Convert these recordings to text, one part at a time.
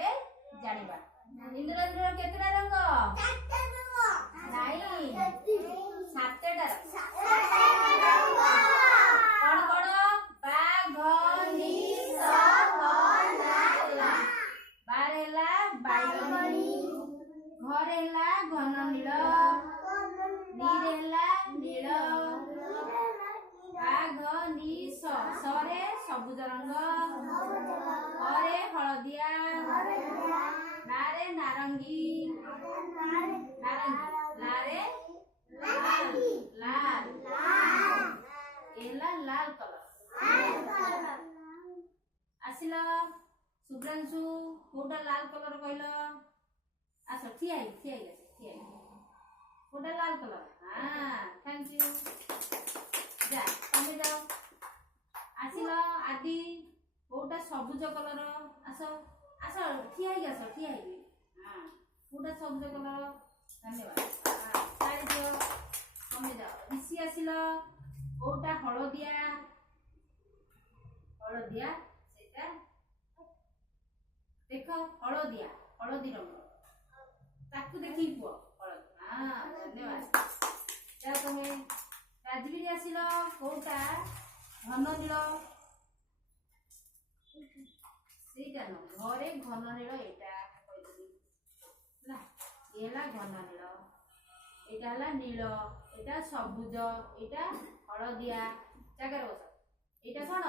विषय जानिबा। इंद्रधनुर केतरा रंग नहीं सातटा रंग कौन कौन बाघ निश हला बारेला बाइगणी घरेला घन नील नीरेला नील बाघ निश सरे सबुज रंग हरे हलदिया नारे नारंगी नारंगी लारे लाल लाल एला लाल कलर आसिल शुभ्रांशु कोटा लाल कलर कहल आस ठिया कोटा लाल कलर हाँ थैंक यू जा तमे जाओ आसिल आदि कोटा सबुज कलर आस आस ठिया हाँ कोटा सबुज कलर धन्यवाद सारी दियो तमे जाओ ऋषि आसिल कोटा हलदिया हलदिया सेटा देख हलदिया हलदी रंग ताकू देखी पुओ हलदी हाँ धन्यवाद जा तमे राजवीर आसिल कोटा घन नील सेटा न घरे घन नील एटा कहली ना एला घन नील एटा हला नील एटा सबुज एटा हलदिया जागर बस एटा कोन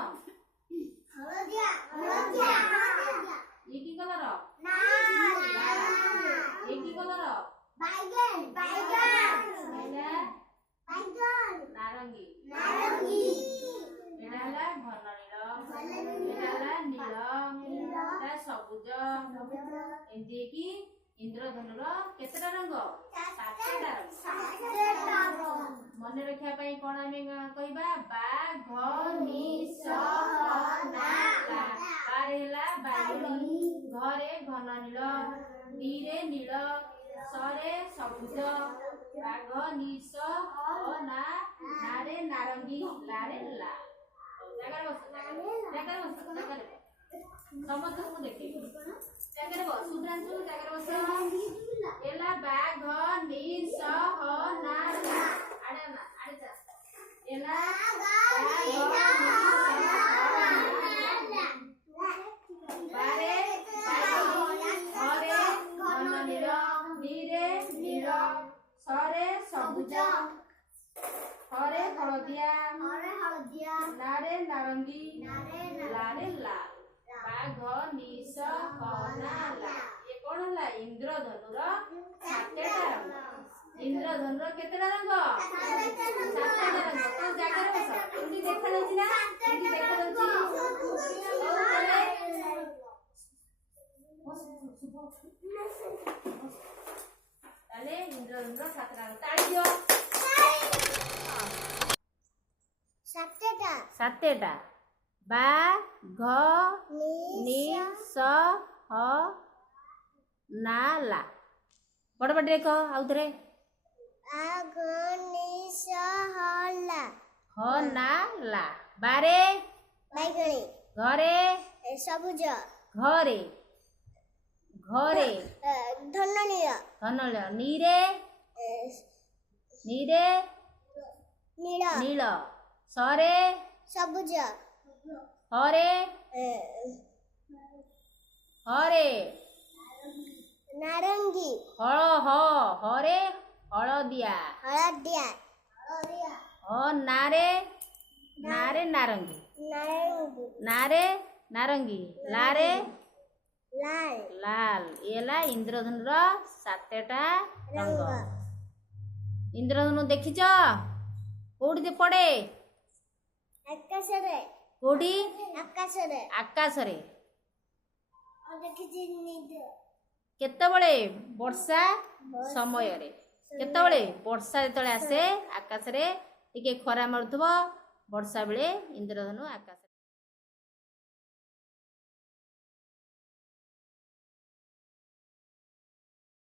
हलदिया हलदिया ये की कलर ये की कलर बैगन बैगन नारंगी नारंगी एटा हला घन नील एटा हला नील एटा सबुज एंती की इंद्रधनुर केतरा रंग सातटा रंग मन रखिया पई कोन आमे कहबा बाघ निश हला बारेला बाइगणी घरे घन नील नीरे नील सरे सबुज बाघ निश हला नारे नारंगी लारे लाल जागर बस समस्त को देखि जागर बस शुभ्रांशु जागर बस एला बाघ निश हला आडे ना आडे जा एला बारे हरे घन नील नीरे नील सरे सबुज हरे हलदिया नारे नारंगी लारे लाल बाघ निश हला ये कौन हला इंद्रधनुर सातटा रंग इंद्रधनुर केतटा रंग सातटा रंग तो जागर बस एंटी देखा जाउची ना एंटी देखा जाउची ताले इंद्रधनुर सातटा रंग ताली दियो सातटा बाघ निश हला बड़ बड़ देख आउ थरे बाघ निश हला बारे बैगणी घरे सबुज घरे घरे धन नील नीरे नीरे नील नील सरे सबुज हरे हरे नारंगी हरे हलदिया हलदिया नारे नारे नारंगी नारे नारंगी लारे लाल लाल एला इंद्रधनुर सातटा रंग इंद्रधनु देखिच कोडी दे पड़े आकाशरे कोडी आकाशरे केतबळे वर्षा समय रे केतबळे वर्षा जेतबळे आसे आकाश रे टिके खरा मारुथबो वर्षा बेले इंद्रधनु आकाश